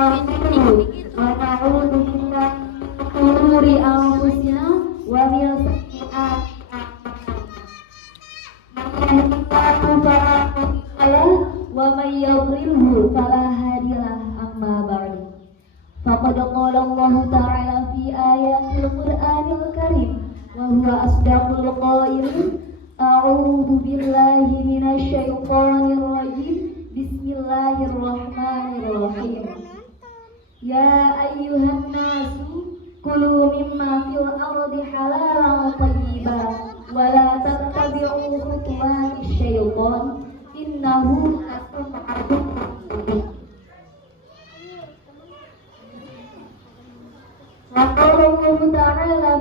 ونعوذ بالله من شرور أنفسنا ومن سيئات أعمالنا ومن يضلله فلا هادي له أما بعد فقد قال الله تعالى في آيات القرآن الكريم وهو أصدق القائلين أعوذ بالله من الشيطان الرجيم بسم الله الرحمن الرحيم يا أيها الناس كلوا مما في الأرض حلالا طيبا ولا تتبعوا خطوات الشيطان إنه لكم عدو مبين وقال الله تعالى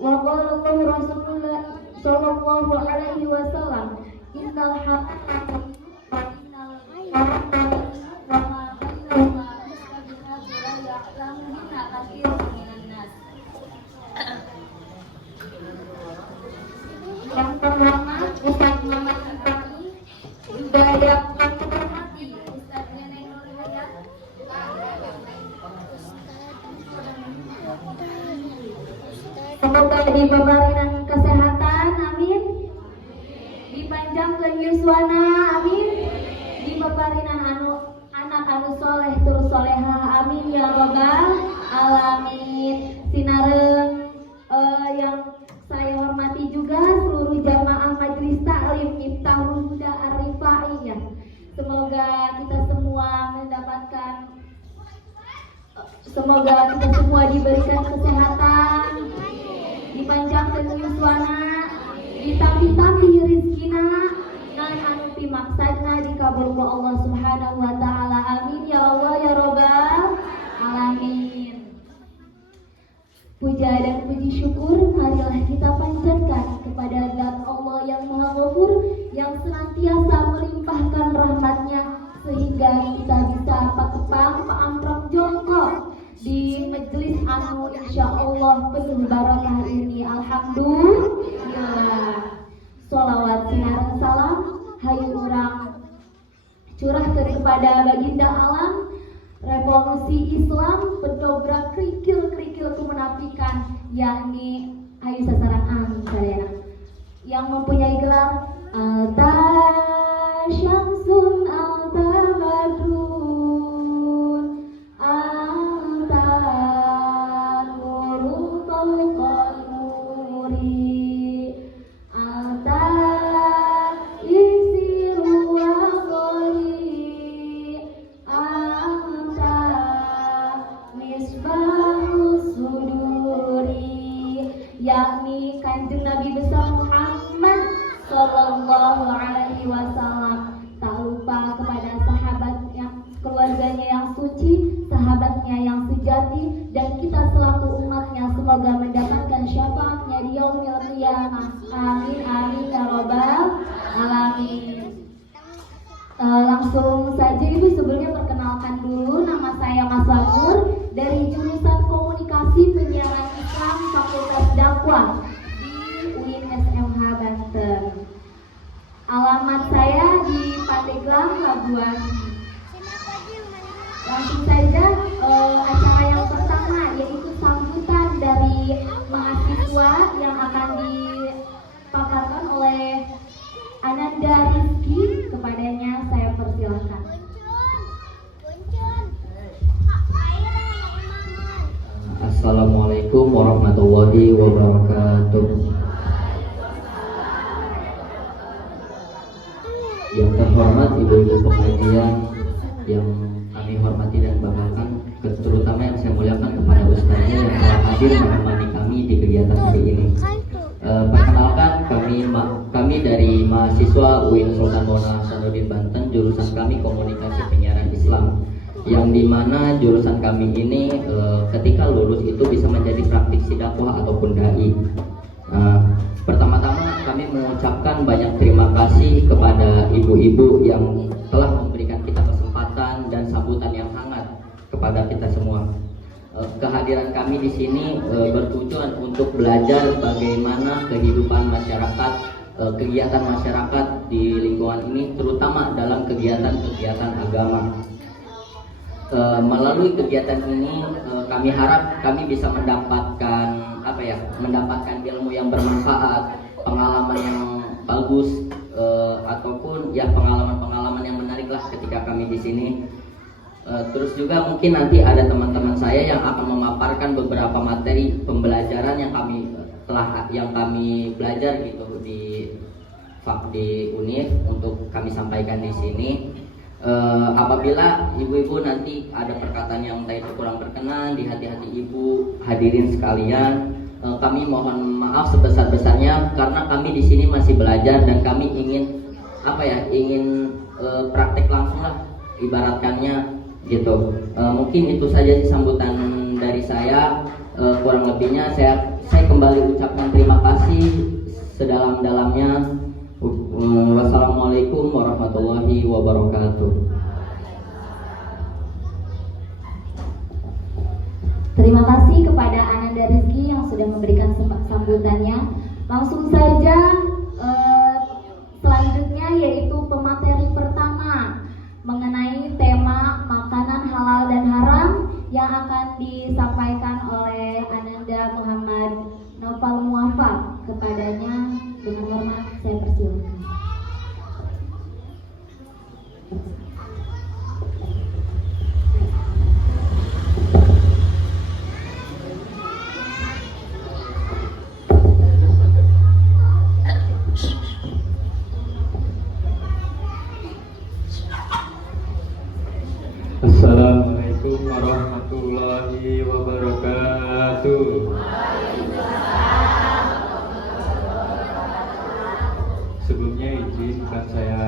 وقال الله رسول الله صلى الله عليه وسلم إن الحق وإن الحق وما بينهما مشتبهات لا يعلمهن كثير من الناس. Yang terhormat Ustaz Muhammad Ibrahim, juga yang terhormati Ustaz Neneng Nur Hayat, semoga diberikan kesehatan, amin. Dipanjangkeun yuswana, amin. Diberikan anak anu soleh tur soleha, amin ya robbal alamin. Sinareung yang saya hormati juga seluruh jamaah majelis taklim Miftahul Huda Ar-Rifaiyah. Semoga kita semua diberikan kesehatan, dipanjangkeun yuswana, ditampi-tampi rizkina, ngan anu pimaksana dikabul ku Allah Subhanahu wa taala. Amin ya Allah ya robbal alamin. Puja dan puji syukur marilah kita panjatkan kepada Zat Allah yang Maha Ghafur, yang senantiasa melimpahkan rahmatnya sehingga kita bisa pakepang paamprok jongkok di majelis anu insyaallah penuh barakah ini. Alhamdulillah. Sholawat sinaran salam hayu urang curahkeun kepada baginda alam, revolusi Islam, pendobrak kerikil-kerikil kemunafikan, yakni ayu sasaran amin sadayana, yang mempunyai gelar Alta Syamsun Alta Badrun Alta Nurul Qalqal Nuri Alta Isiru wa Qoli Alta Misbahus Suduri, yakni Kanjeng Nabi besar Muhammad Sallallahu Alaihi Wasallam. Tak lupa kepada sahabatnya, keluarganya yang suci, sahabatnya yang sejati, dan kita selaku umatnya semoga mendapatkan syafaatnya di yaumil qiyamah. Amin amin ya robbal alamin. Langsung saja Ibu, sebelumnya perkenalkan dulu, nama saya Mas Bakur dari jurusan Komunikasi Penyiaran Islam Fakultas Dakwah di UIN SMH Banten. Alamat saya di Pandeglang, Labuan. Langsung saja acara yang pertama, yaitu sambutan dari mahasiswa yang akan dipaparkan oleh Ananda Rizky. Kepadanya saya persilahkan. Assalamualaikum warahmatullahi wabarakatuh. Yang terhormat ibu-ibu pengajian yang kami hormati dan banggakan, terutama yang saya muliakan kepada ustaznya yang telah hadir menemani kami di kegiatan hari ini. Perkenalkan, kami dari mahasiswa UIN Sultan Mauna Hasanuddin Banten, jurusan kami Komunikasi Penyiaran Islam, yang dimana jurusan kami ini ketika lulus itu bisa menjadi praktisi dakwah ataupun dai. Pertama-tama kami mengucapkan banyak terima kasih kepada ibu-ibu yang telah memberikan kita kesempatan dan sambutan yang hangat kepada kita semua. Kehadiran kami di sini bertujuan untuk belajar bagaimana kehidupan masyarakat, kegiatan masyarakat di lingkungan ini, terutama dalam kegiatan-kegiatan agama. Melalui kegiatan ini kami harap kami bisa mendapatkan mendapatkan ilmu yang bermanfaat, pengalaman yang bagus, ataupun ya pengalaman-pengalaman yang menarik lah ketika kami di sini. Terus juga mungkin nanti ada teman-teman saya yang akan memaparkan beberapa materi pembelajaran yang kami belajar gitu di UNIF untuk kami sampaikan di sini. Apabila ibu-ibu nanti ada perkataan yang entah itu kurang berkenan di hati-hati ibu hadirin sekalian, kami mohon maaf sebesar-besarnya karena kami di sini masih belajar dan kami ingin praktek langsung lah ibaratkannya gitu. Mungkin itu saja sambutan dari saya. Kurang lebihnya saya kembali ucapkan terima kasih sedalam-dalamnya. Wassalamualaikum warahmatullahi wabarakatuh. Terima kasih kepada Ananda Rizky yang sudah memberikan sambutannya. Langsung saja selanjutnya yaitu pemateri pertama mengenai tema makanan halal dan haram yang akan disampaikan oleh Ananda Muhammad Noval Muafak. Kepadanya dengan hormat saya persilakan. Assalamualaikum warahmatullahi wabarakatuh. Sebelumnya izinkan saya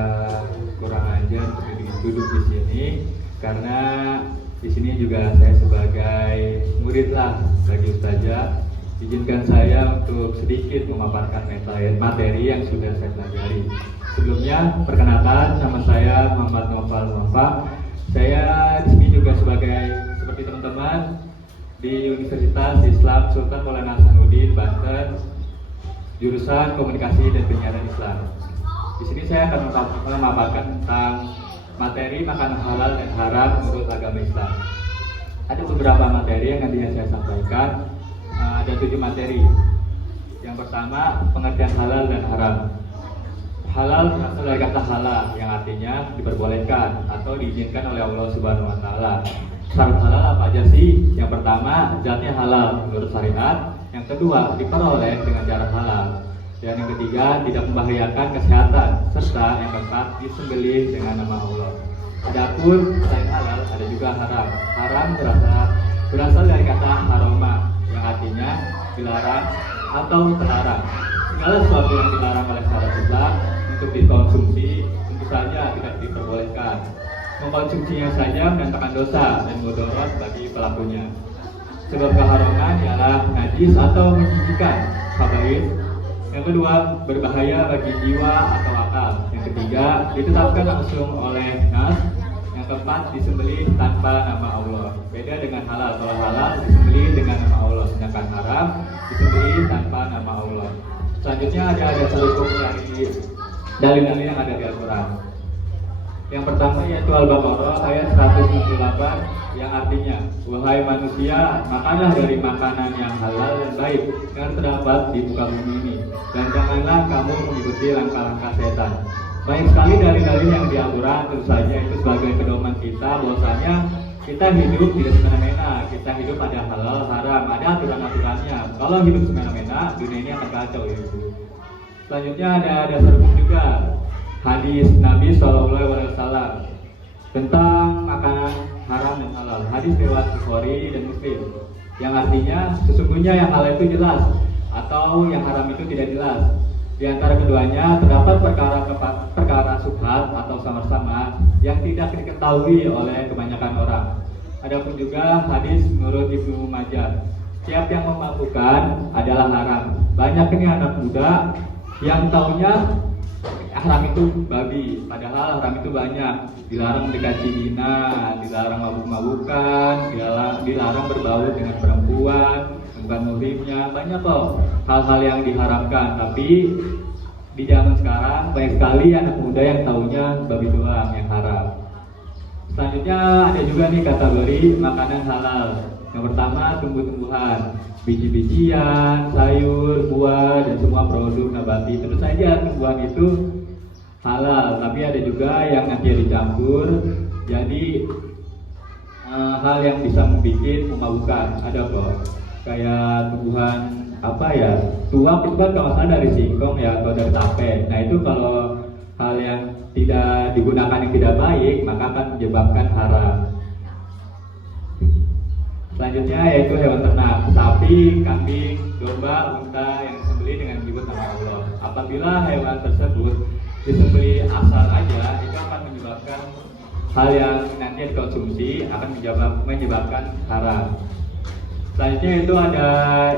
kurang ajar untuk duduk di sini karena di sini juga saya sebagai murid lah bagi ustazah. Izinkan saya untuk sedikit memaparkan materi yang sudah saya pelajari. Sebelumnya perkenalkan, nama saya Muhammad Noval Muafak. Saya di sini juga seperti teman-teman di Universitas Islam Sultan Maulana Hasanuddin Banten, jurusan Komunikasi dan Penyiaran Islam. Di sini saya akan memaparkan tentang materi makanan halal dan haram menurut agama Islam. Ada beberapa materi yang nantinya saya sampaikan. Ada 7 materi. Yang pertama, pengertian halal dan haram. Halal berasal dari kata halal yang artinya diperbolehkan atau diizinkan oleh Allah Subhanahu wa taala. Syarat halal apa aja sih? Yang pertama, zatnya halal menurut syariat. Yang kedua, diperoleh dengan cara halal. Dan yang ketiga, tidak membahayakan kesehatan. Serta yang keempat, disembelih dengan nama Allah. Adapun selain halal, ada juga haram. Haram berasal dari kata haroma yang artinya dilarang atau terlarang. Segala sesuatu yang dilarang oleh syariat Islam untuk dikonsumsi tentu saja tidak diperbolehkan. Mengkonsumsinya saja mendatangkan dosa dan mudarat bagi pelakunya. Sebab keharaman ialah najis atau menjijikan, khaba'ith. Yang kedua, berbahaya bagi jiwa atau akal. Yang ketiga, ditetapkan langsung oleh nas. Yang keempat, disembelih tanpa nama Allah. Beda dengan halal. Kalau halal disembelih dengan nama Allah, sedangkan haram disembelih tanpa nama Allah. Selanjutnya ada hukum dari dalil-dalil yang ada di Al-Quran. Yang pertama yaitu Al-Baqarah ayat 168 yang artinya, wahai manusia, makanlah dari makanan yang halal dan baik yang terdapat di muka bumi ini, dan janganlah kamu mengikuti langkah-langkah setan. Banyak sekali dalil-dalil yang di Al-Quran, tentu saja itu sebagai pedoman kita bahwasanya kita hidup tidak semena-mena, kita hidup ada halal, haram, ada aturan-aturannya. Kalau hidup semena-mena, dunia ini akan kacau itu. Selanjutnya ada dasar hukum juga, hadis Nabi SAW tentang makanan haram dan halal. Hadis riwayat Bukhari dan Muslim, yang artinya sesungguhnya yang halal itu jelas atau yang haram itu tidak jelas. Di antara keduanya terdapat perkara subhat atau samar-samar yang tidak diketahui oleh kebanyakan orang. Adapun juga hadis menurut Ibnu Majah, siap yang memabukkan adalah haram. Banyak ini anak muda yang taunya haram itu babi, padahal haram itu banyak. Dilarang mendekati zina, dilarang mabuk-mabukan, dilarang berbaur dengan perempuan, bukan muhrimnya, banyak kok hal-hal yang diharamkan. Tapi di zaman sekarang banyak sekali anak muda yang taunya babi doang yang haram. Selanjutnya ada juga nih kategori makanan halal. Yang pertama tumbuh-tumbuhan, biji-bijian, sayur, buah, dan semua produk nabati. Tentu saja tumbuhan itu halal, tapi ada juga yang nanti dicampur. Jadi hal yang bisa membuat memabukkan. Ada kok kayak tumbuhan apa ya, tuak itu kan kalau salah dari singkong ya atau dari tape. Nah itu kalau hal yang tidak digunakan yang tidak baik maka akan menyebabkan haram. Selanjutnya yaitu hewan ternak, sapi, kambing, domba, unta yang disembelih dengan menyebut nama Allah. Apabila hewan tersebut disembelih asal aja, itu akan menyebabkan hal yang nanti dikonsumsi akan menyebabkan haram. Selanjutnya itu ada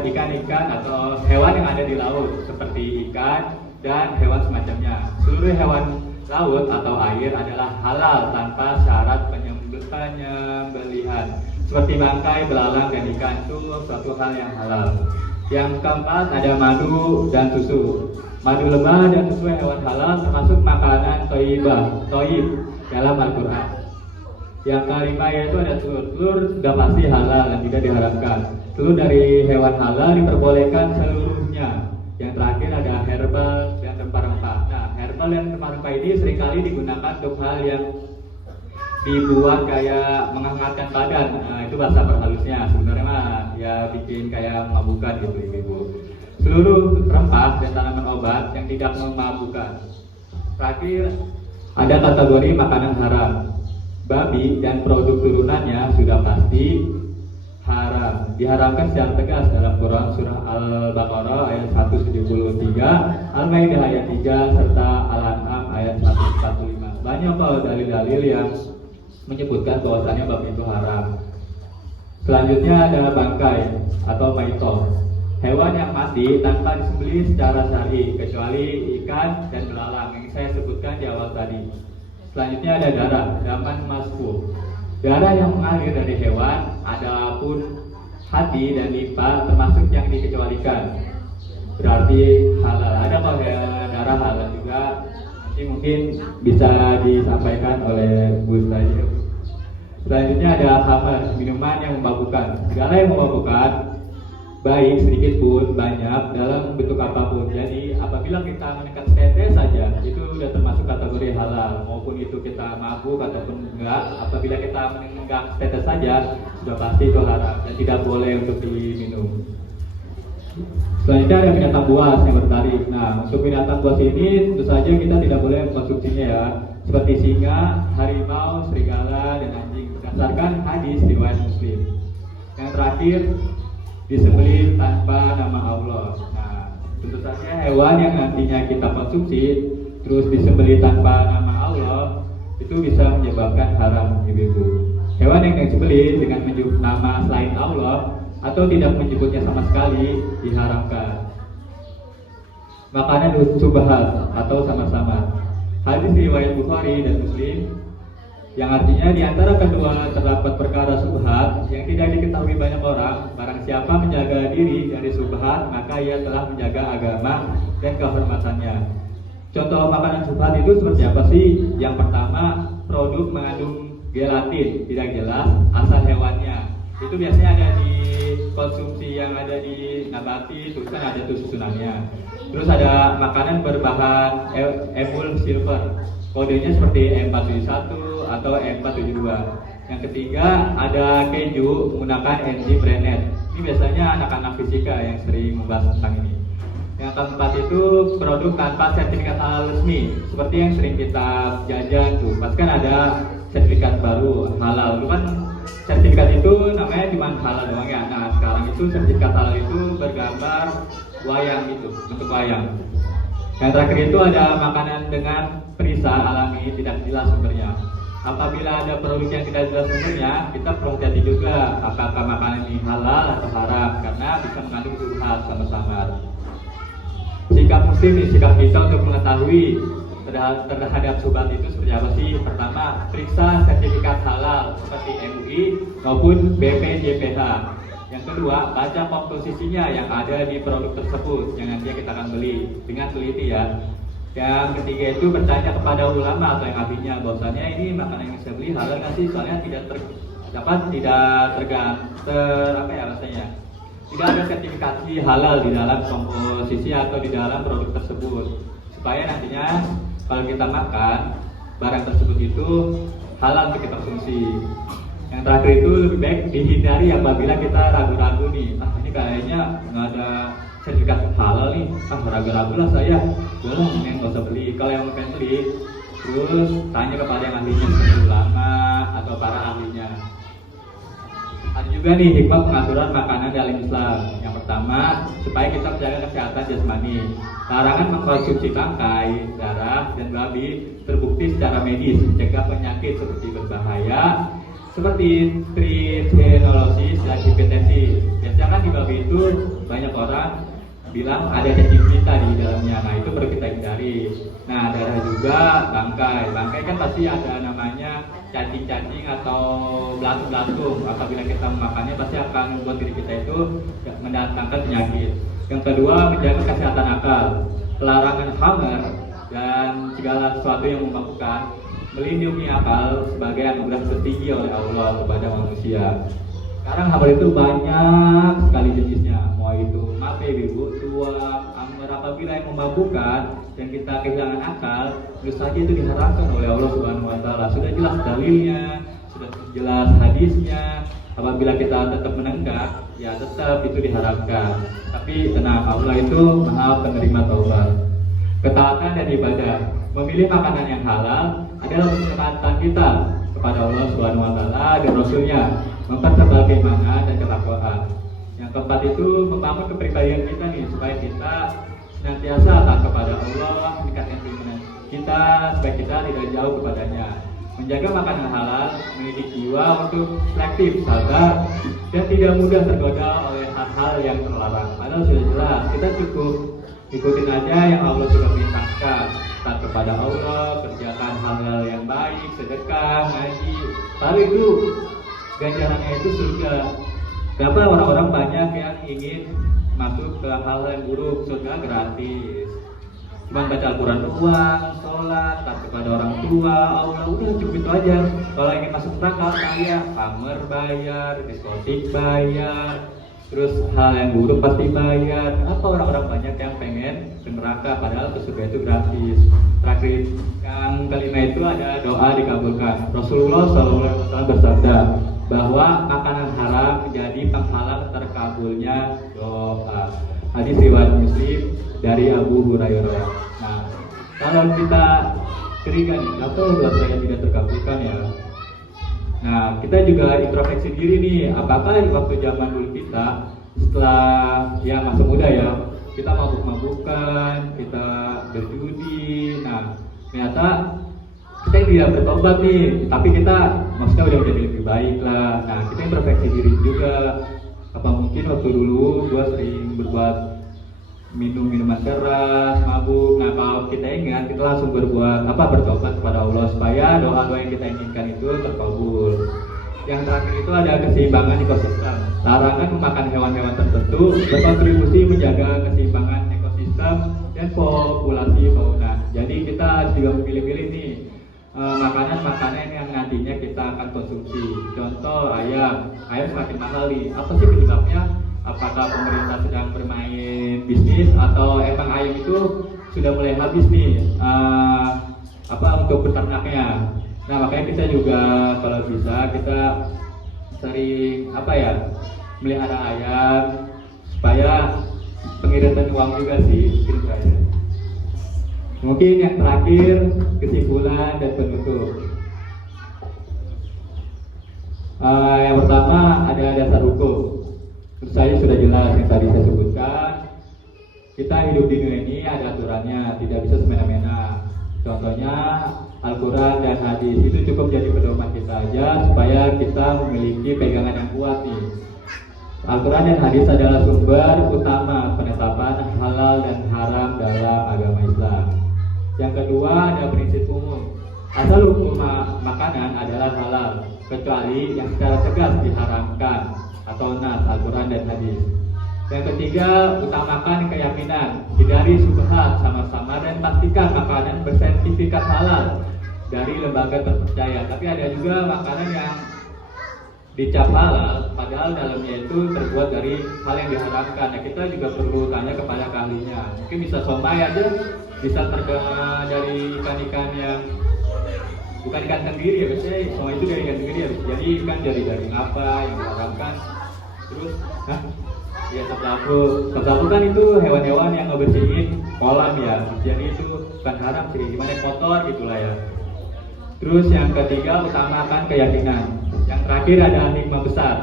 ikan-ikan atau hewan yang ada di laut seperti ikan dan hewan semacamnya. Seluruh hewan laut atau air adalah halal tanpa syarat penyembelihan. Seperti bangkai, belalang, dan ikan itu suatu hal yang halal. Yang keempat ada madu dan susu. Madu lebah dan susu hewan halal termasuk makanan toib dalam Al-Quran. Yang kelima yaitu ada telur. Telur sudah pasti halal dan tidak diharamkan. Telur dari hewan halal diperbolehkan seluruhnya. Yang terakhir ada herbal dan rempah-rempah. Nah, herbal dan rempah-rempah ini seringkali digunakan untuk hal yang dibuat kayak menghangatkan badan. Nah, itu bahasa perhalusnya. Sebenarnya mah ya bikin kayak memabukkan gitu ibu-ibu. Seluruh rempah dan tanaman obat yang tidak memabukkan. Terakhir ada kategori makanan haram. Babi dan produk turunannya sudah pasti haram. Diharamkan secara tegas dalam Quran surah Al-Baqarah ayat 173, Al-Maidah ayat 3 serta Al-An'am ayat 145. Banyak dalil-dalil yang menyebutkan bahwasannya babi itu haram. Selanjutnya ada bangkai atau maito, hewan yang mati tanpa disembelih secara syar'i kecuali ikan dan belalang yang saya sebutkan di awal tadi. Selanjutnya ada darah, daman masfuh. Darah yang mengalir dari hewan, adapun hati dan limpa termasuk yang dikecualikan. Berarti halal. Ada kok ya darah halal juga. Nanti mungkin bisa disampaikan oleh Bu Ustazah. Selanjutnya ada khamar, minuman yang memabukkan. Segala yang memabukkan, baik sedikit pun banyak dalam bentuk apapun. Jadi apabila kita meningkat tetes saja, itu sudah termasuk kategori halal. Maupun itu kita mabuk ataupun enggak, apabila kita menenggak tetes saja, sudah pasti itu haram dan tidak boleh untuk diminum. Selanjutnya ada binatang buas yang bertaring. Nah, untuk binatang buas ini tentu saja kita tidak boleh mengkonsumsinya ya, seperti singa, harimau, serigala, dan anjing berdasarkan hadis riwayat Muslim. Yang terakhir disembelih tanpa nama Allah. Nah, tentu saja hewan yang nantinya kita konsumsi terus disembelih tanpa nama Allah itu bisa menyebabkan haram, ibu-ibu. Hewan yang disembelih dengan menyebut nama selain Allah atau tidak menyebutnya sama sekali diharamkan. Makanan subhat atau sama-sama. Hadis riwayat Bukhari dan Muslim yang artinya di antara kedua terdapat perkara subhat yang tidak diketahui banyak orang. Barang siapa menjaga diri dari subhat, maka ia telah menjaga agama dan kehormatannya. Contoh makanan subhat itu seperti apa sih? Yang pertama, produk mengandung gelatin, tidak jelas asal hewannya. Itu biasanya ada di konsumsi yang ada di nabati, terus kan ada tuh susunannya. Terus ada makanan berbahan emul silver, kodenya seperti M471 atau M472. Yang ketiga ada keju menggunakan enzim Rennet. Ini biasanya anak-anak fisika yang sering membahas tentang ini. Yang keempat itu produk tanpa sertifikat halal resmi, seperti yang sering kita jajan tuh. Pas kan ada sertifikat baru halal, lu kan sertifikat itu namanya cuma halal doang ya. Nah sekarang itu sertifikat halal itu bergambar wayang gitu, bentuk wayang. Yang terakhir itu ada makanan dengan perisa alami tidak jelas sumbernya. Apabila ada produk yang tidak jelas sumbernya, kita perlu hati juga apakah makanan ini halal atau haram, karena bisa mengandung subhat sama-sama. Sikap muslim nih, sikap kita untuk mengetahui terhadap subhat itu seperti apa sih? Pertama, periksa sertifikat halal seperti MUI maupun BPJPH. Yang kedua, baca komposisinya yang ada di produk tersebut yang nanti kita akan beli dengan teliti ya. Yang ketiga itu bertanya kepada ulama atau yang ahlinya, bahwasanya ini makanan yang saya beli halal nggak sih, soalnya tidak tidak ada sertifikasi halal di dalam komposisi atau di dalam produk tersebut, supaya nantinya kalau kita makan barang tersebut itu halal untuk kita konsumsi. Yang terakhir itu lebih baik dihindari apabila kita ragu-ragu nih, ini kayaknya nggak ada sertifikat halal nih, ragu-ragu lah saya, boleh nggak usah beli. Kalau yang mau beli, terus tanya kepada yang ahlinya, seperti ulama atau para ahlinya. Ada juga nih hikmah pengaturan makanan dalam Islam. Yang pertama, supaya kita menjaga kesehatan jasmani. Larangan mengkonsumsi bangkai, darah, dan babi terbukti secara medis mencegah penyakit seperti berbahaya seperti trichinosis dan hipertensi. Biasanya kan di babi itu banyak orang bilang ada cacing pita di dalamnya. Nah, itu perlu kita hindari. Nah, darah juga bangkai. Bangkai kan pasti ada namanya cacing-cacing atau belatung-belatung. Apabila kita memakannya pasti akan membuat diri kita itu mendatangkan penyakit. Yang kedua, menjaga kesehatan akal. Pelarangan khamr dan segala sesuatu yang memabukkan melindungi akal sebagai anugerah tertinggi oleh Allah kepada manusia. Sekarang khamr itu banyak sekali jenisnya, mau itu mape, bibu, tua, amr. Apabila yang memabukkan dan kita kehilangan akal, tentu saja itu diharamkan oleh Allah Subhanahu Wa Taala. Sudah jelas dalilnya, sudah jelas hadisnya. Apabila kita tetap menenggak, ya tetap itu diharamkan. Tapi tenang, Allah itu Maha penerima taubat. Ketaatan dan ibadah, memilih makanan yang halal adalah ketaatan kita kepada Allah Subhanahu Wa Taala dan Rasulnya, mempertebal keimanan dan ketakwaan. Yang keempat itu membangun kepribadian kita nih, supaya kita senantiasa taat kepada Allah, meningkatkan keimanan kita supaya kita tidak jauh kepadanya. Menjaga makanan halal, mendidik jiwa untuk selektif, sabar, dan tidak mudah tergoda oleh hal-hal yang terlarang. Padahal sudah jelas, kita cukup ikutin aja yang Allah sudah perintahkan. Taat kepada Allah, kerjakan hal-hal yang baik, sedekah, ngaji. Lalu itu ganjarannya itu surga. Kenapa orang-orang banyak yang ingin masuk ke hal yang buruk? Surga gratis, cuma baca Al-Quran doang, sholat, taat kepada orang tua, Allah, udah cukup itu aja. Kalau ingin masuk neraka, kayak kamar bayar, diskotik bayar, terus hal yang buruk pasti bayar. Kenapa orang-orang banyak yang pengen ke neraka padahal ke surga itu gratis? Terakhir yang kelima itu ada doa dikabulkan. Rasulullah SAW bersabda bahwa makanan haram menjadi penghalang terkabulnya doa. Hadis riwayat Muslim dari Abu Hurairah. Nah, kalau kita curiga nih, atau doa saya tidak terkabulkan ya. Nah, kita juga introspeksi diri nih, apakah waktu zaman dulu kita setelah ya masa muda ya, kita mabuk-mabukan, kita berjudi. Nah, ternyata kita tidak bertobat nih, tapi kita maksudnya udah menjadi lebih baik lah. Nah, kita introspeksi diri juga. Apa mungkin waktu dulu gua sering berbuat minuman keras, mabuk. Nah, kalau kita ingat, kita langsung bertobat kepada Allah supaya doa-doa yang kita inginkan itu terkabul. Yang terakhir itu ada keseimbangan ekosistem. Larangan memakan hewan-hewan tertentu berkontribusi menjaga keseimbangan ekosistem dan populasi fauna. Jadi kita harus juga memilih-milih nih makanan-makanan yang nantinya kita akan konsumsi. Contoh ayam semakin mahal nih. Apa sih penyebabnya? Apakah pemerintah sedang bermain bisnis atau emang ayam itu sudah mulai habis nih untuk peternaknya? Nah, makanya kita juga kalau bisa kita sering melihara ayam supaya pengiritan uang juga sih, Mungkin yang terakhir kesimpulan dan penutup. Yang pertama ada dasar hukum. Terus saya sudah jelas yang tadi saya sebutkan. Kita hidup di dunia ini ada aturannya, tidak bisa semena-mena. Contohnya Al-Quran dan hadis itu cukup jadi pedoman kita aja supaya kita memiliki pegangan yang kuat nih. Al-Quran dan hadis adalah sumber utama penetapan halal dan haram dalam agama Islam. Yang kedua ada prinsip umum. Asal hukum makanan adalah halal kecuali yang secara tegas diharamkan atau nas Al-Quran dan hadis. Yang ketiga, utamakan keyakinan, hindari syubhat sama-sama dan pastikan makanan bersertifikat halal dari lembaga terpercaya. Tapi ada juga makanan yang dicap halal, padahal dalamnya itu terbuat dari hal yang diharamkan. Nah, kita juga perlu tanya kepada ahlinya. Mungkin bisa somai aja, bisa dari ikan-ikan yang bukan ikan tenggiri ya, biasanya somai itu dari ikan tenggiri ya. Jadi ikan dari daging apa yang diharamkan. Terus, ya seblabu kan itu hewan-hewan yang ngebersihin kolam ya. Jadi itu bukan haram sih, gimana kotor gitulah ya. Terus yang ketiga, utamakan keyakinan. Yang terakhir ada hikmah besar,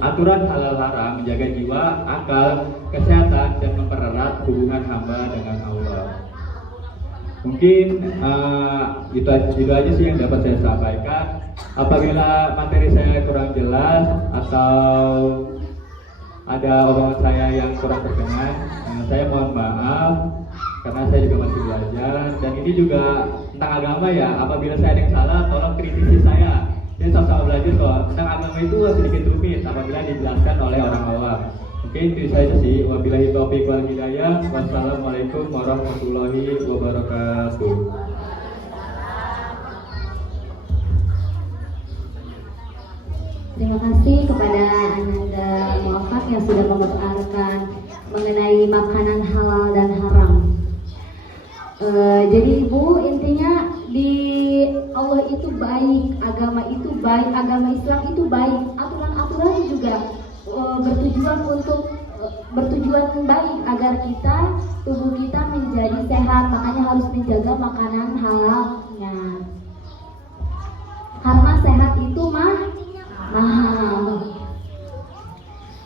aturan halal haram menjaga jiwa, akal, kesehatan dan mempererat hubungan hamba dengan Allah. Mungkin itu aja sih yang dapat saya sampaikan. Apabila materi saya kurang jelas atau ada omongan saya yang kurang berkenan, saya mohon maaf karena saya juga masih belajar, dan ini juga tentang agama ya. Apabila saya ada yang salah, tolong kritisi saya. Dan sama-sama belajar kok. Tentang agama itu sedikit rumit apabila dijelaskan oleh orang awam. Oke, itu saja sih. Wabillahi taufiq wal hidayah. Wassalamualaikum warahmatullahi wabarakatuh. Terima kasih kepada Ananda Muafak yang sudah membesarkan mengenai makanan halal dan haram. Jadi Ibu, intinya di Allah itu baik, agama itu baik, agama Islam itu baik, aturan-aturan juga bertujuan baik agar tubuh kita menjadi sehat. Makanya harus menjaga makanan halalnya, karena sehat itu mahal.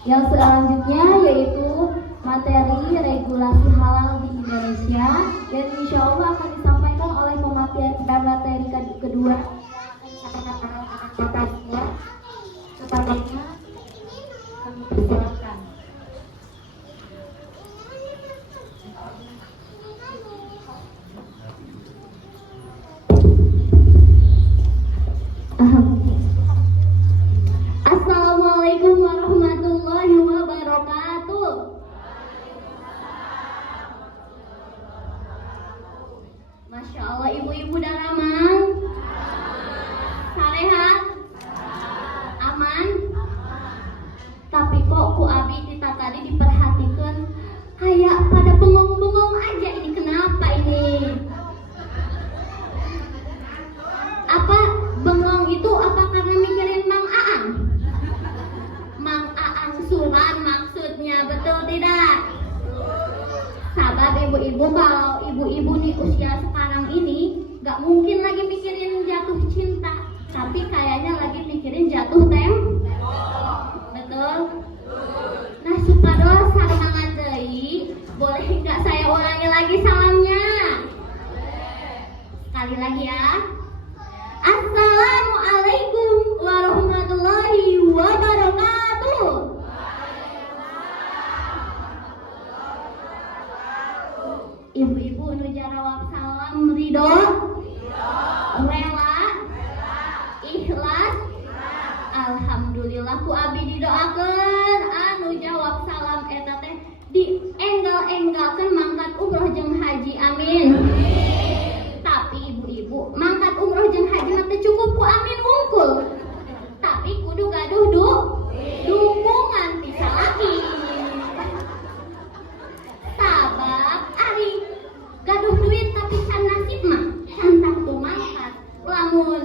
Yang selanjutnya yaitu materi regulasi halal di Indonesia, dan insya Allah akan disampaikan oleh pemateri kedua atasnya. Selanjutnya kami persilakan. Assalamualaikum warahmatullahi wabarakatuh. Masya Allah, ibu-ibu dan aman, sarehat, aman. Tapi kok ku abi kita tadi diperhatikan kayak pada bengong-bengong aja. Ini kenapa ini? Apa bengong itu apa karena mikirin Mang Aang? Mang Aang Suran maksudnya, betul tidak? Sahabat ibu-ibu, kalau ibu-ibu nih usia sekarang ini gak mungkin lagi mikirin jatuh cinta, tapi kayaknya lagi mikirin jatuh betul? Nah, supados sareng deui, boleh gak saya ulangi lagi salamnya? Sekali lagi ya. Assalamualaikum warahmatullahi wabarakatuh. Ibu-ibu nu jarawab salam ridho, rela, ikhlas. Alhamdulillah ku abi didoakeun anu jawab salam eta teh dienggal-enggalkeun mangkat umroh jeung haji, amin. Tapi ibu-ibu, mangkat umroh jeung haji teh cukup ku amin wungkul. Tapi kudu gaduh dukungan ti salaki. Sabab ari gaduh duit tapi can nasib mah cantang tu mangkat. Lamun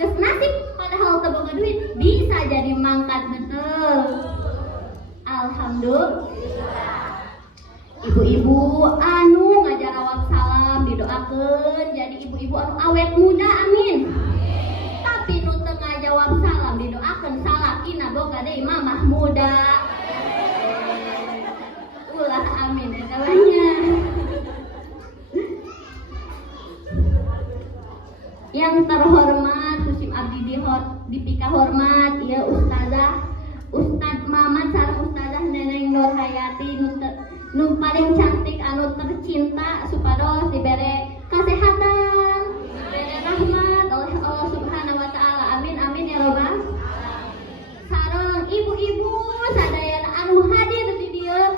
geus nasib padahal teu boga duit bisa jadi mangkat, betul. Alhamdulillah. Ibu-ibu anu ngajarawab salam didoakeun jadi ibu-ibu anu awet muda, amin. Tapi nu teu ngajawab salam didoakeun salakina boga deui mamah muda. Ulah amin ya namanya. Yang terhormat Husim Abdi dipika hormat ya Ustadz Mamat sareng Ustadzah Neneng Nur Hayati nu paling cantik anu tercinta, supados dibere kesehatan, dibere rahmat oleh Allah Subhanahu wa taala, amin amin ya robbal. Sareng ibu-ibu sadayana anu hadir di dieu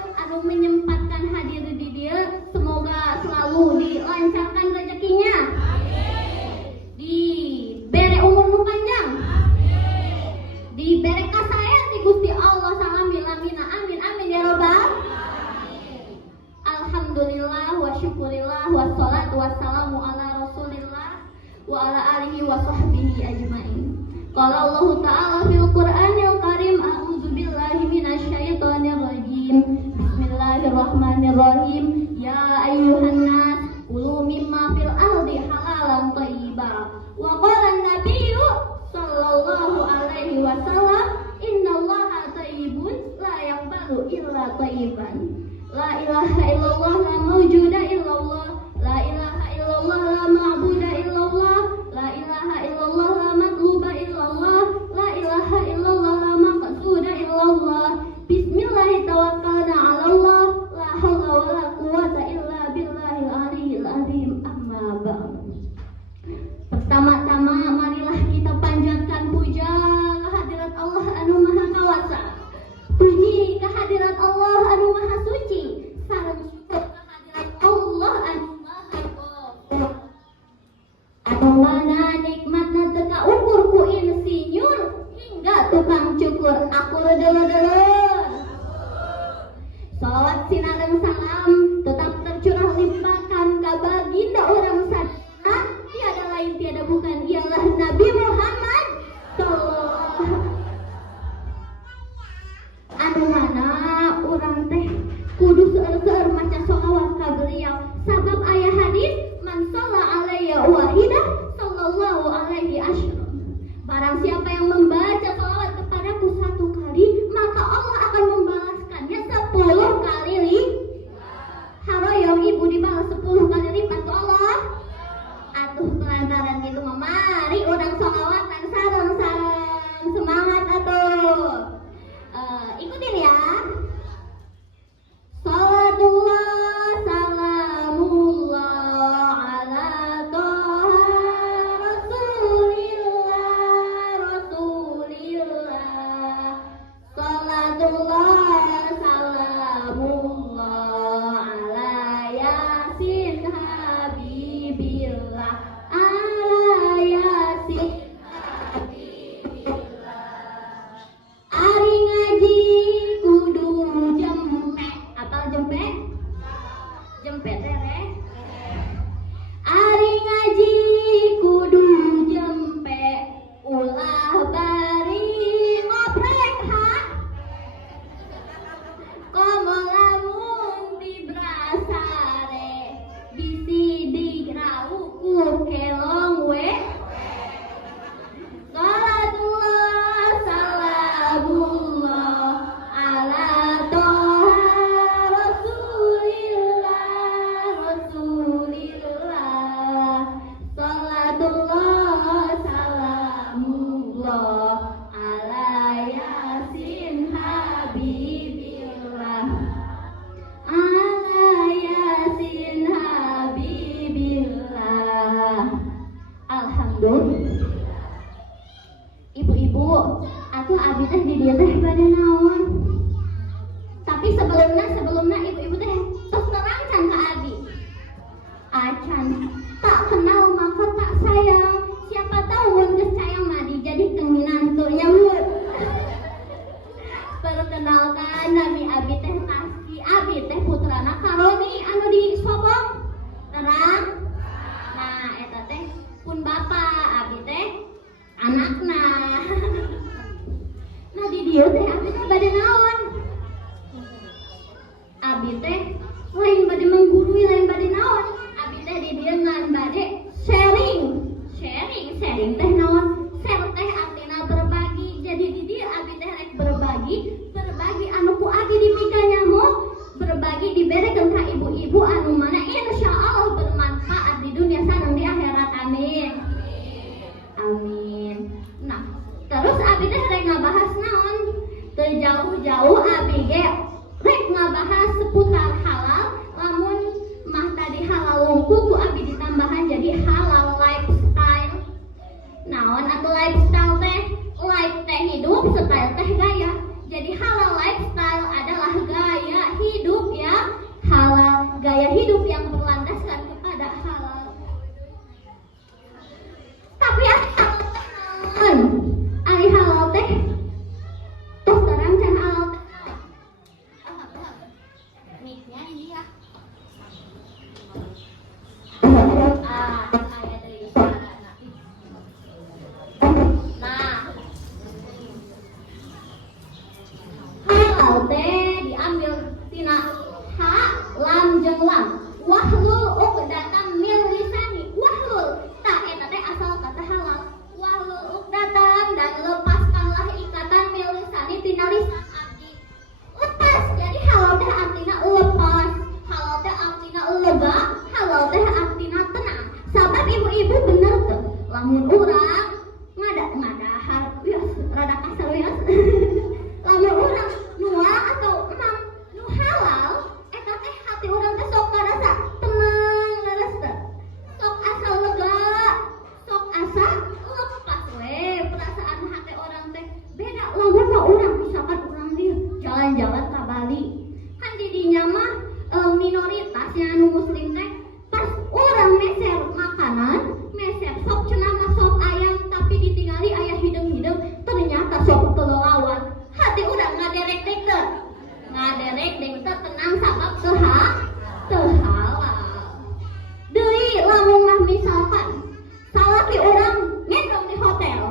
wassalamu ala Rasulillah wa ala alihi wa sahbihi ajmain. Qala Allah Ta'ala fil Qur'anil Karim, a'udzu billahi minasyaitonir rajim. Bismillahirrahmanirrahim. Ya ayyuhan nas, kulu mimma fil ardi halalan thayyiban. Wa qala an-nabiyyu sallallahu alaihi wasallam, innallaha thayyibun la yaqbalu illa thayyiban. La ilaha illallah, la mawjuda illallah. La ilaha illallah, la ma'buda illallah. La ilaha illallah, la matluba illallah. La ilaha illallah, la maqsuda illallah. Bismillahi tawakkalna 'ala Allah, la haula wa la quwwata illa billahil aliyyil azim. Amma ba'd. Pertama-tama marilah kita panjatkan puja kehadirat Allah anu maha kawasa. Puji kehadirat Allah anu maha suci. Sareng syukur kehadirat Allah anu maha ghafur. Anu mana nikmatna teu kaukur ku insinyur hingga tukang cukur. Aku leudeuleudeuleur. Salawat sinareng salam tetap tercurah limpahkan ka baginda urang sadaya, tiada lain tiada bukan ialah Nabi Muhammad sallallahu. Anu mana urang teh kudu seueur-seueur maca sholawat ka beliau, sabab aya hadis man shalla alayya wahidah sallallahu alaihi asyram. Barang siapa yang membaca sholawat kepadaku satu kali, maka Allah akan membalaskannya 10 kali lipat. Haroyong ibu dibalas 10 kali lipat ke Allah. Atuh kelantaran gitu mari urang sholawatan sareng-sareng, semangat atuh. Ikutin ya. Salatullah salamullah ala toha rasulillah. Salatullah salamullah ala yasin habibillah. Ala yasin Ari ngaji kudu jempe. Apal jempe? Jempe tere. Ari ngaji kudu jempe. Ulah bari ngoprek ha. Komo lamun dibrasare. Bisi digrauku kelong we. Salatullah salamullah ala toha rasulillah. Salatullah salamullah ala yasin habibillah. Ala yasin habibillah. Alhamdulillah. Ibu-ibu, atuh abi teh di dieu teh bade naon? Tapi sebelumnya ibu-ibu teh tos nerangkan ka abi. Acan, tak kenal maka tak sayang. Siapa tahu mun geus sayang mah dijadikeun minantunya meuh. Perkenalkan nami abi teh Taski. Abi teh putrana Karoni anu di Sobong. Terang? Nah, eta teh pun bapak abi teh anakna. Nah di dieu teh abi teh bade naon? Abi teh lain bade menggurui, lain bade naon? Abi teh di dieu ngan bade sharing teh naon? Share teh artina berbagi. Jadi di dieu abi teh rek berbagi anu ku abi dipikanya mo, berbagi diberekeun ka ibu-ibu anu mana insyaallah bermanfaat di dunia sareng di akhirat. Amin. Amin. Nah, terus abi teh rek ngabahas naon? Teu jauh-jauh abi ge rek ngabahas seputar halal. Lamun mah tadi halal lungku ku abi ditambahan jadi halal lifestyle. Naon atuh lifestyle teh? Life teh hidup, style teh gaya. Jadi halal lifestyle adalah gaya hidup ya. Halal, gaya hidup yang berlandaskan kepada halal. Tapi ari halal teh tos terang can halal teh ngaderek deui teh tenang sabab teu halal. Deui lamun mah misalkan salaki urang ngendong di hotel,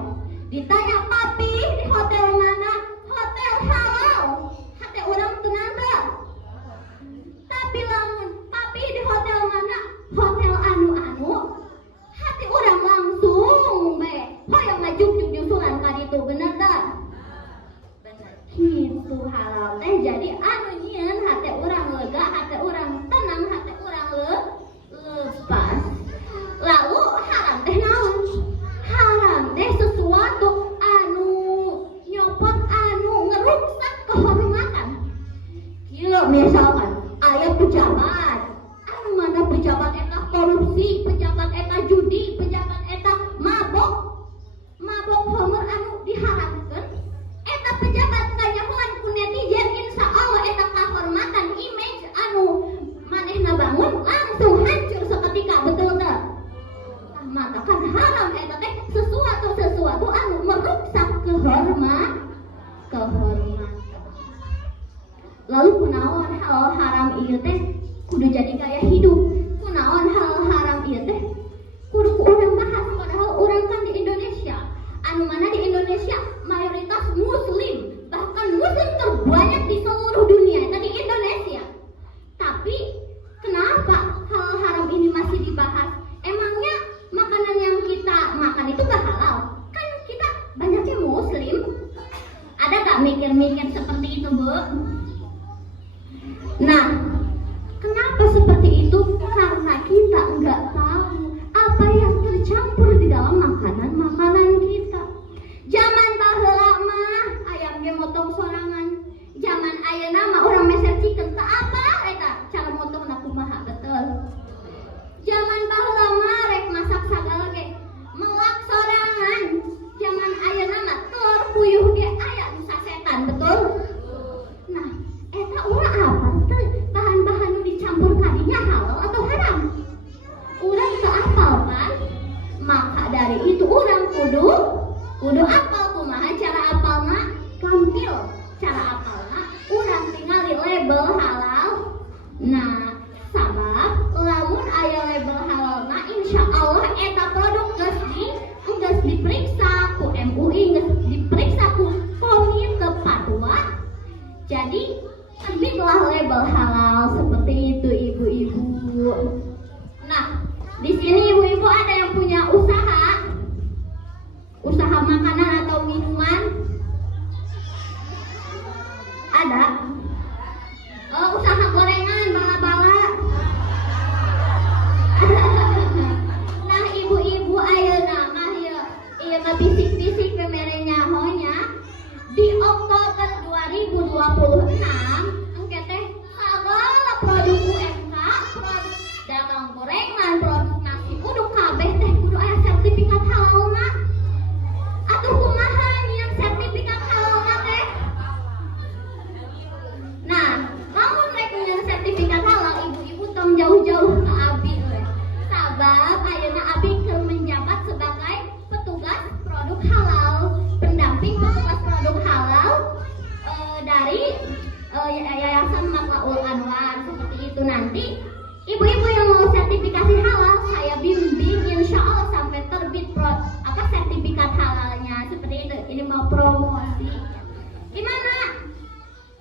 ditanya papi di hotel mana? Hotel halal. Hate urang tenang teu? Tapi lamun papi di hotel mana? Hotel anu-anu. Hati urang langsung hoyong ngajuk-juk jusulan ka ditu, bener teu? Bener. Kitu halal teh jadi anu nyieun hate urang lega, hate urang tenang, hate urang lepas. Lalu haram teh naon? Haram teh sesuatu anu nyopot anu ngerusak kehormatan. Kieu misalkan aya pejabat, anu mana pejabat eta korupsi, pejabat eta judi, pejabat eta mabok homer anu diharamkeun. Eta pejabat kanyahoan ku netizen insya Allah eta kahormatan image anu manehna bangun langsung hancur seketika, betul teu? Maka kan haram eta teh sesuatu anu merusak kehormatan. Lalu kunaon hal haram ieu teh kudu jadi gaya hidup. Kunaon hal haram ieu teh kudu ku urang bahas, padahal urang kan di Indonesia. Anu mana di Indonesia mayoritas muslim, bahkan muslim terbanyak di seluruh dunia itu di Indonesia. Tapi kenapa hal haram ini masih dibahas? Emangnya makanan yang kita makan itu gak halal? Kan kita banyaknya muslim. Ada gak mikir-mikir seperti itu, Bu? Nah, kenapa seperti itu? Karena kita nggak tahu apa yang tercampur di dalam makanan kita. Zaman baheula mah ayam ge motong sorangan. Zaman ayeuna mah urang meser chicken teu apa eta cara motongna kumaha, betul. Zaman baheula mah rek masak sagala ge melak sorangan. Zaman ayeuna mah telur puyuh ge aya nu sasetan, betul. Nah, eta urang apa teh bahan-bahan nu dicampur kadinya halal atau haram? Urang teu apal kan? Maka dari itu urang kudu apal. Kumaha cara apalna? Gampil. Cara apalna urang tingali label halal. Nah, sabab lamun aya label halalna insyaallah eta produk geus diperiksa ku MUI, geus diperiksa ku Komite Fatwa. Jadi terbitlah label halal seperti itu, ibu-ibu. Nah, di sini ibu-ibu ada yang punya usaha makanan atau minuman? Ada? Oh, usaha gorengan, bala-bala. Nah, ibu-ibu ayeuna mah ieu mah bisik-bisik pemere nyahonya di Oktober 2026 engke teh segala produk UMK, produk dagang gorengan, produk nasi uduk kabeh teh kudu aya sertifikat halalna. Atuh kumaha yang sertifikat halalna teh? Nah, lamun rek nyen sertifikat halal, ibu-ibu tong jauh-jauh ka abi we. Sabab ayeuna abi keur menjabat sebagai petugas produk halal, pendamping petugas produk halal dari Yayasan Matlaul Anwar, seperti itu. Nanti ibu-ibu yang mau sertifikasi halal saya bimbing insya Allah sampai terbit sertifikat halalnya, seperti itu. Ini mau promosi. Gimana?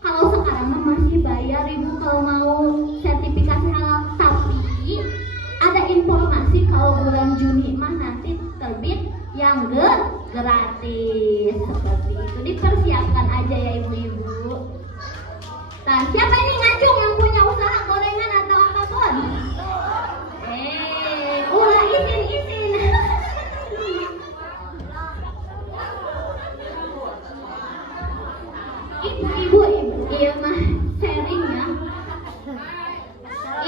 Kalau sekarang mah masih bayar ibu kalau mau sertifikasi halal, tapi ada informasi kalau bulan Juni mah nanti terbit yang gratis, seperti itu. Dipersiapkan aja ya ibu-ibu. Nah, siapa ini ngacung yang punya usaha gorengan atau apapun? Ulah izin. Ibu, iya mah sharing ya.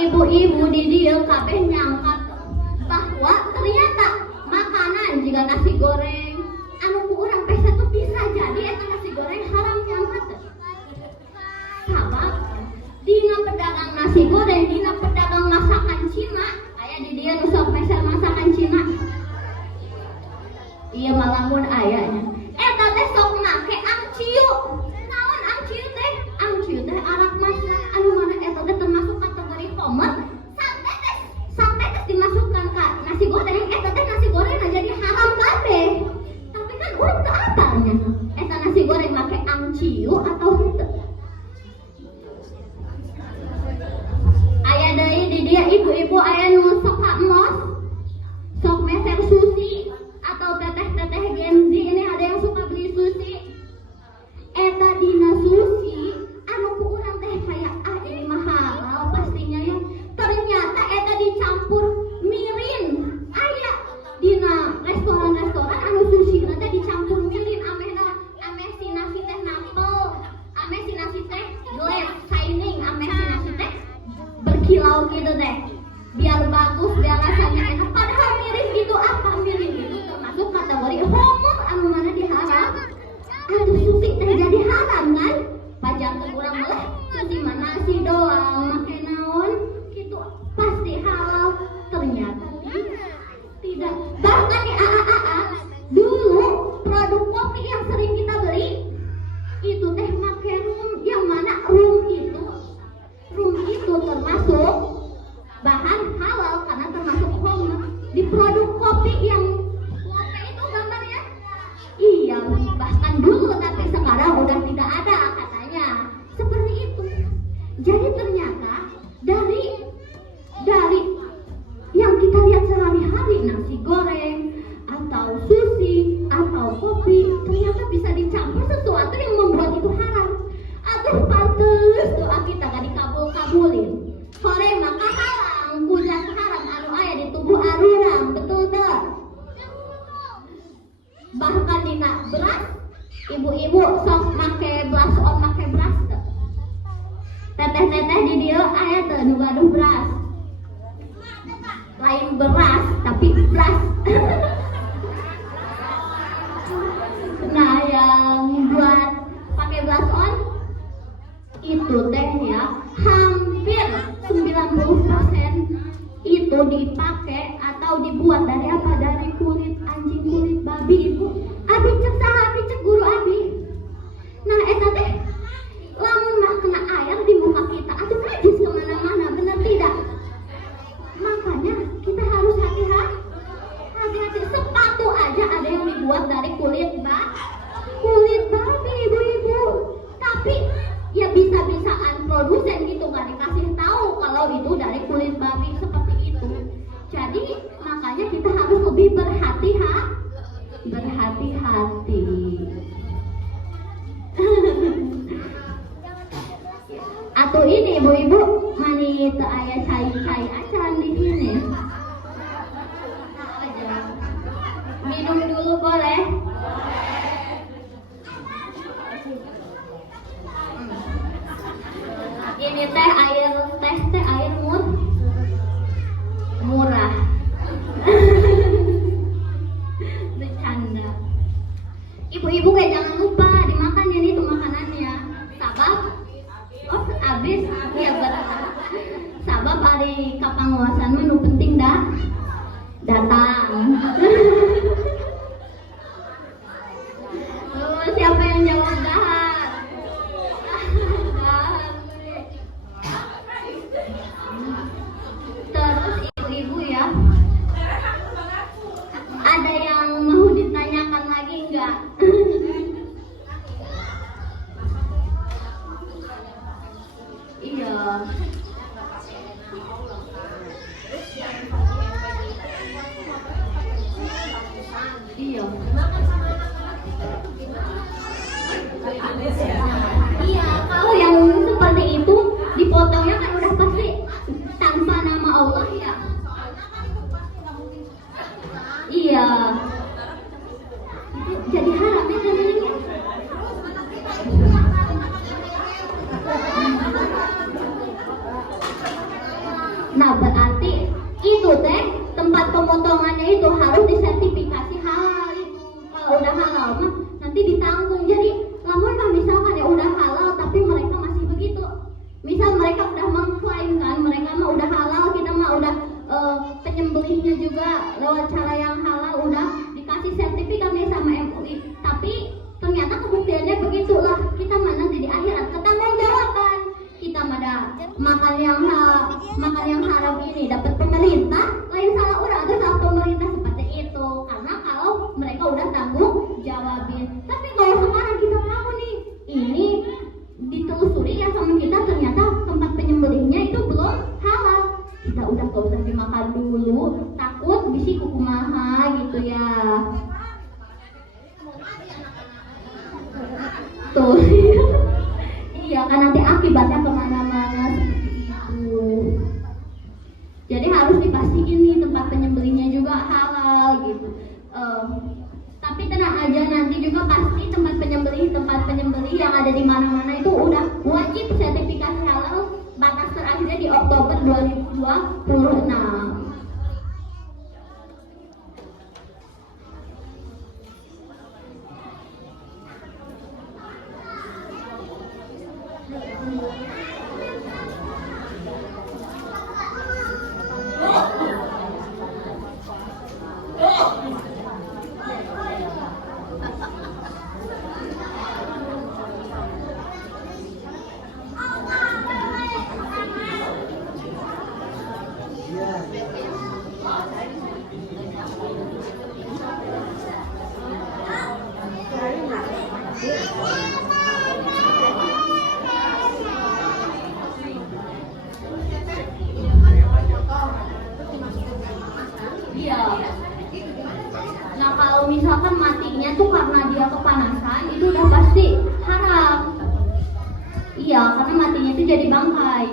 Ibu-ibu di dia kabeh nyangka bahwa ternyata makanan jika nasi goreng anu ku urang pesta tuh bisa jadi eta nasi goreng haram nyangka teh. Sabab dina pedagang nasi goreng, dina pedagang masakan Cina, aya di dia nu sok meser masakan Cina. Iya malamun ayanya. Eta teh sok make angciu. Naon angciu teh? Angciu teh arak hiu atau henteu. Aya deui di dia ibu-ibu aya nu sok mos, sok meser sushi atau teteh-teteh Gen Z ini ada yang suka beli sushi. Eta dina sushi anu ku urang teh kayak ini mah halal pastinya ya. Ternyata eta dicampur mirin. Aya dina restoran-restoran anu sushi teh dicampur mirin ame si nasi teh nampel, ame si nasi teh glad shining, ame si nasi teh berkilau gitu teh. Biar bagus, biar rasanya enak. Padahal mirin itu apa? Mirin itu termasuk kategori homo anu mana diharam. Aduh sushi teh jadi haram kan? Pajak kurang boleh sushi mana nasi doang make naon gitu pasti halal. Ternyata tidak. Bahkan di AA dulu produk kopi yang sering kita beli itu teh make rum, yang mana rum itu termasuk bahan halal karena termasuk homo. Di produk kopi yang kopi itu gambarnya iya, bahkan dulu tapi sekarang udah tidak ada katanya seperti itu. Jadi ternyata dari yang kita lihat sehari-hari, nasi goreng atau sushi atau kopi, ternyata bisa dicampur sesuatu yang membuat itu haram. Aduh pantes doa kita gak dikabul-kabulin. Hore maka halang kujat haram anu aya di tubuh arurang, betul tak? Bahkan dina beras, ibu-ibu sok make beras on make beras teh. Teteh-teteh di dieu aya teh nu gaduh beras. Lain beras tapi beras. Nah, yang buat pakai beras on itu teh ya hampir 90% itu dipakai atau dibuat dari apa? Dari kulit anjing, kulit babi ibu. Abi cek salah, abi cek guru abi. Nah eta teh lamun mah kena air di muka kita atuh najis kemana-mana, bener tidak? Makanya kita harus hati-hati. Sepatu aja ada yang dibuat dari kulit babi ibu-ibu. Tapi ya bisa-bisaan produsen gitu nggak dikasih tahu kalau itu dari kulit babi seperti itu. Jadi makanya kita harus lebih berhati-hati. Atau ini ibu-ibu mani teu aya cai-cai acan di sini. Minum dulu boleh? Ini teh air murah. Bercanda. Ibu-ibu kayak jangan lupa dimakan ya itu makanannya. Sabab abis ya betul. Sabab hari kapanguasan menu penting dah datang. Siapa yang jawab dahar? Terus ibu-ibu ya, ada yang mau ditanyakan lagi enggak? Iya. Iya. Iya, kalau yang seperti itu dipotongnya kan udah pasti tanpa nama Allah ya. Iya. Jadi haram ya jadinya. Nah berarti itu teh tempat pemotongannya itu harus disertifikasi halal itu. Kalau udah halal mah nanti ditanggung. Jadi namun mah misalkan ya udah halal tapi mereka masih begitu. Misal mereka udah mengklaim kan mereka mah udah halal, kita mah udah penyembelihnya juga lewat cara yang halal, udah dikasih sertifikatnya sama MUI. Tapi ternyata kebuktiannya begitulah. Kita mah nanti di akhirat ketanggung jawaban. Kita mah makan yang haram ini dapat pemerintah, lain salah orang atau salah pemerintah seperti itu. Karena kalau mereka udah tanggung jawabin. Tapi kalau sekarang kita tahu nih, ini halal dulu, takut bisi kumaha gitu ya. Tuh. Iya kan nanti akibatnya kemana-mana seperti itu. Jadi harus dipastiin nih tempat penyembelihnya juga halal gitu. Tapi tenang aja, nanti juga pasti tempat penyembelih yang ada di mana-mana itu udah wajib sertifikasi halal. Batas terakhirnya di Oktober 2026. Iya. Nah kalau misalkan matinya tuh karena dia kepanasan, itu udah pasti haram. Iya, karena matinya itu jadi bangkai.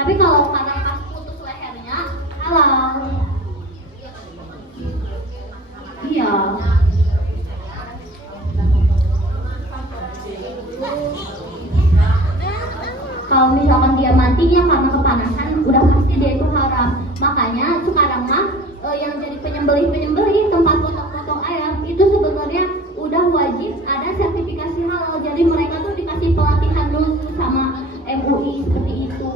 Tapi kalau karena pas putus lehernya, halal. Iya. Kalau misalkan dia matinya karena kepanasan, udah pasti dia itu haram. Makanya sekarang mah yang jadi penyembelih tempat potong-potong ayam itu sebenarnya udah wajib ada sertifikasi halal. Jadi mereka tuh dikasih pelatihan dulu sama MUI seperti itu.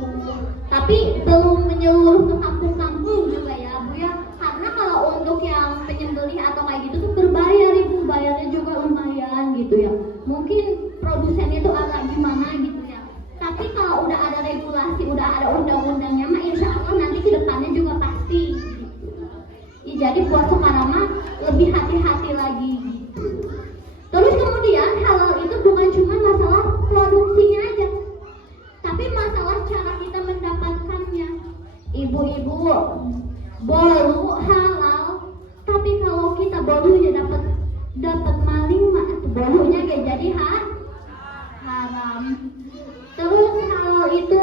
Tapi belum menyeluruh ke kampung-kampung juga ya Bu ya. Karena kalau untuk yang penyembelih atau kayak gitu tuh berbayar Ibu, bayarnya juga lumayan gitu ya. Mungkin produsennya tuh agak gimana gitu ya. Tapi kalau udah ada regulasi, udah ada undang-undangnya mah insya Allah nanti ke depannya juga pasti gitu. Ya, jadi buat sekarang mah lebih hati-hati lagi gitu. Terus kemudian halal itu bukan cuma masalah produksinya aja, tapi masalah cara kita mendapatkannya. Ibu-ibu, bolu halal, tapi kalau kita bolunya dapat maling mah bolunya gak jadi haram. Terus halal itu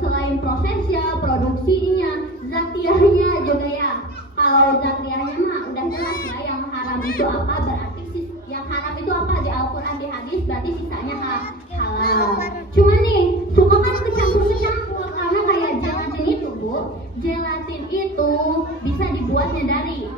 selain prosesnya, produksinya, zatiahnya juga ya. Kalau zatiahnya mah udah jelas ya, yang haram itu apa, berarti yang haram itu apa di Al-Quran, di hadis, berarti sisanya halal. Cuma nih, suka kan kecampur-kecampur, karena kayak gelatin itu Bu, gelatin itu bisa dibuatnya dari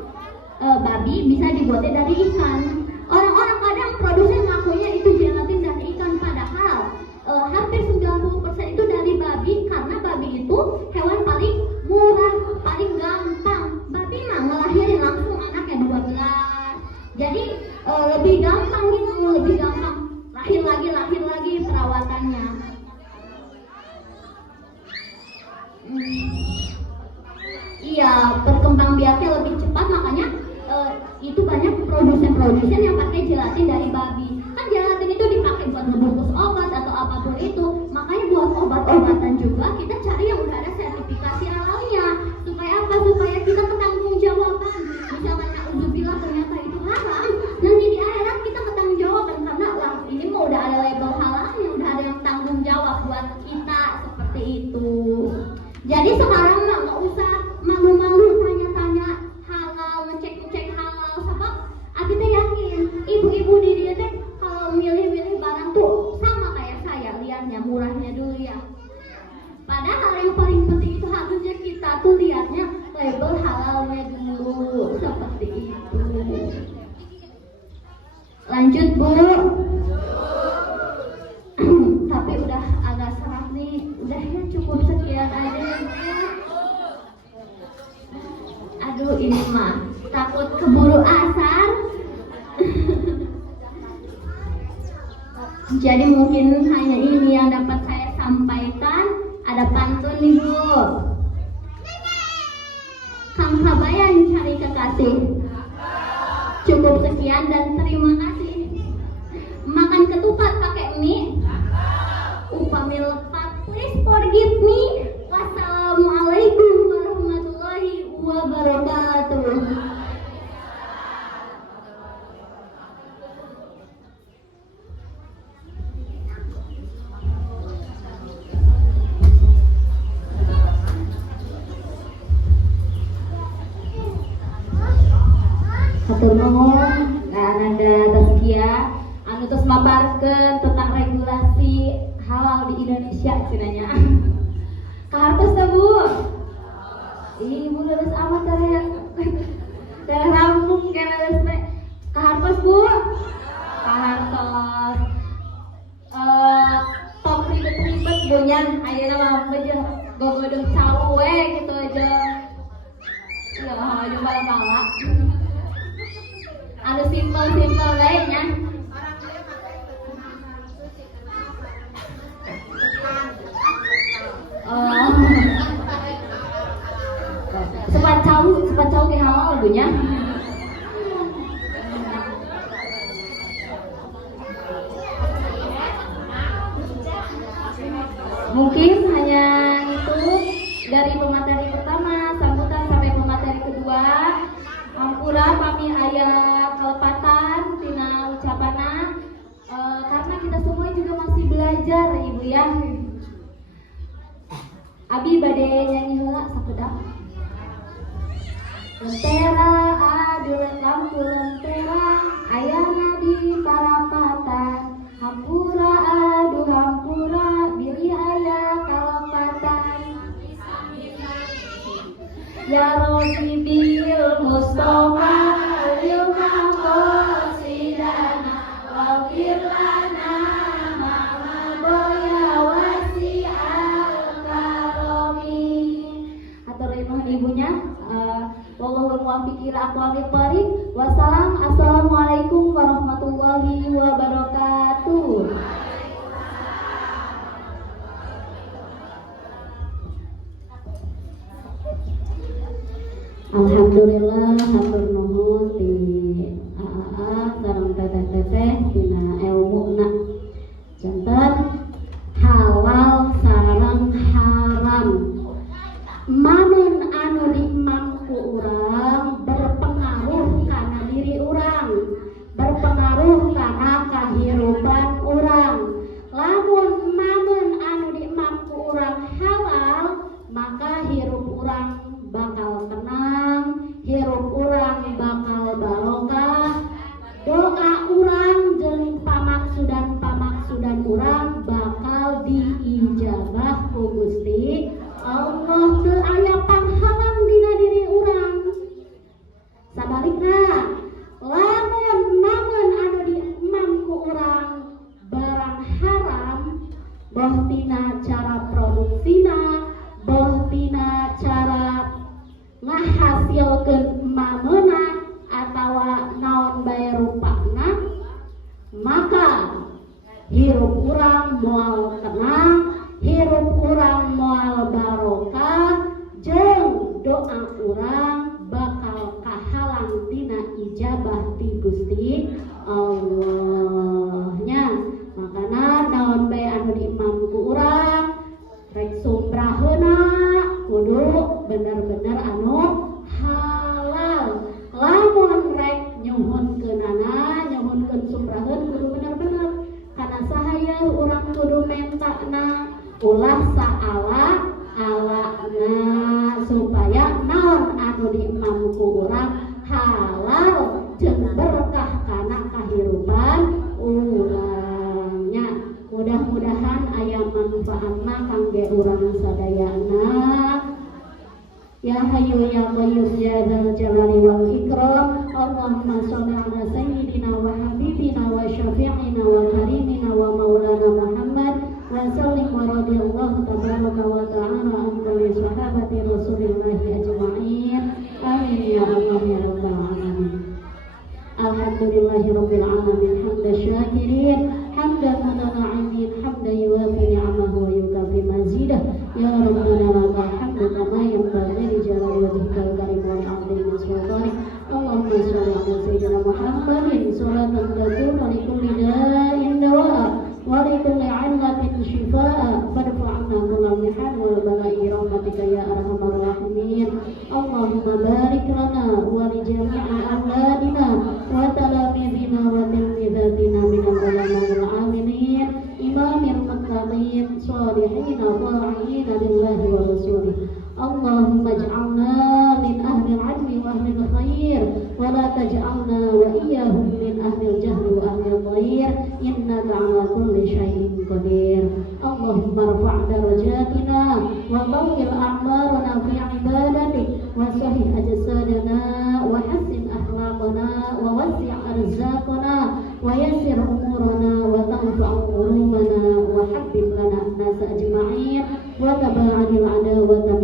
babi, bisa dibuatnya dari ikan. Orang-orang kadang produsen ngakunya itu gelatin dari ikan, padahal hampir 90% itu dari babi, karena babi itu hewan paling murah, paling gampang. Babi mah ngelahirin langsung anaknya 12. Jadi lebih gampang gitu, lebih gampang. Lahir lagi perawatannya. Iya, berkembang biaknya lebih cepat, makanya itu banyak produsen yang pakai gelatin dari babi. Kan gelatin itu dipakai buat ngebungkus obat atau apapun itu. Makanya buat obat-obatan juga kita cari yang udah ada sertifikasi halalnya. Supaya apa? Supaya kita ketanggung jawaban. Misalkan na'udzubillah ternyata itu haram, nanti di akhirat kita ketanggung jawaban karena lah ini mah udah ada label halalnya, udah ada yang tanggung jawab buat kita seperti itu. Jadi sekarang mah nggak usah malu-malu tanya-tanya halal, ngecek halal, sebab kita yakin ibu-ibu di dia teh kalau milih-milih barang tuh sama kayak saya, lihatnya murahnya dulu ya. Padahal yang paling penting itu harusnya kita tuh lihatnya label halalnya dulu, seperti itu. Lanjut Bu. Tapi udah agak serak nih, udah ya cukup sekian aja. Aduh ini mah takut keburu asar. Jadi mungkin hanya ini yang dapat saya sampaikan. Ada pantun nih Bu. Kang Kabayan cari kekasih. Cukup sekian dan terima kasih. Makan ketupat pakai mie. Upami lepas, please forgive me. Wassalamualaikum Hatur nuhun Kak Ananda Tazkia anu tos mabarkeun tentang regulasi halal di Indonesia cenanya. Kahartos teh Bu. Ibu lulus amat cara rampung kana geus teh. Kahartos Bu. Kahartos. Tong ribet-ribet bunyan ayeuna mah beujeuh gogodong cawe gitu aja. Ya aja bala-bala. Anu simpel-simpel bae nya. Sepat cau ke halal lagunya. Mungkin hanya itu dari pemateri pertama, sambutan sampai pemateri kedua. Ampura kami aya kelepatan tina ucapana karena kita semua juga masih belajar Ibu ya. Abi bade nyanyi heula sapedak. Lentera aduh lampu lentera ayana di parapatan. Hampura aduh hampura bilih aya kalepatan. Ya Rabbi bil Mustafa al-yawma qasidana waghfir lana ma madaya wasi'al karami. Atur nuhun ibunya. Wallahul muwaffiq ila aqwamit thoriq. Wassalam. Assalamualaikum warahmatullahi wabarakatuh. Alhamdulillah hatur nuhun ti AAA sareng teteh-teteh dina ilmuna. Janten halal sareng haram. Manun anu diimam ku urang berpengaruh kana diri urang, berpengaruh kana kahirupan urang. Lamun manun anu diimam ku urang halal, maka hirup urang bakal tenang, hirup urang bakal barokah, doa urang jeung pamaksudan urang bakal diijabah ku Gusti Allah. Teu aya panghalang dina diri urang. Sabalikna, lamun anu diimam ku urang barang haram, boh tina cara produksina, boh tina cara ngahasilkeun mameuna atawa naon bae rupana, maka hirup urang moal tenang, hirup urang moal barokah, jeung doa urang bakal kahalang tina ijabah ti Gusti Allahnya. Makana naon bae anu diimam ku urang rek sumraheuna kudu bener-bener anu halal. Lamun rek nyuhunkeunana, nyuhunkeun sumraheun kudu bener-bener kana sahaya urang kudu mentana ulah saala alana supaya naon anu diimam ku urang halal jeung berkah kana kahirupan urangnya. Mudah-mudahan aya manfaatna kangge urang sadayana. Ya Hayyu ya Qayyum ya Dzal Jalali wal Ikram. Allahumma shalli ala sayyidina wa habibina wa syafi'ina wa karimina wa maulana Muhammad wa sallim wa radiyallahu tabaraka wa ta'ala an kulli sahabati Rasulillahi ajma'in. Amin ya Allah ya rabbal alamin. Alhamdulillahi rabbil alamin hamdan syakirin hamdan mutana'imin hamdan yuwafi ni'amahu wa yukafi mazidah. Ya Rabbana lakal hamdu kama yanbaghi li jalali wajhikal karim wa li'azimi sultanik. Allahumma shalli ala sayyidina Muhammadin sholatan takunu li kulli da'in dawa wa وارفع درجاتنا وطول أعمارنا في عبادتك وصحح أجسادنا وحسن أخلاقنا ووسع أرزاقنا ويسر أمورنا وتنفع قلوبنا وحبب لنا الناس أجمعين وتباعد العداوة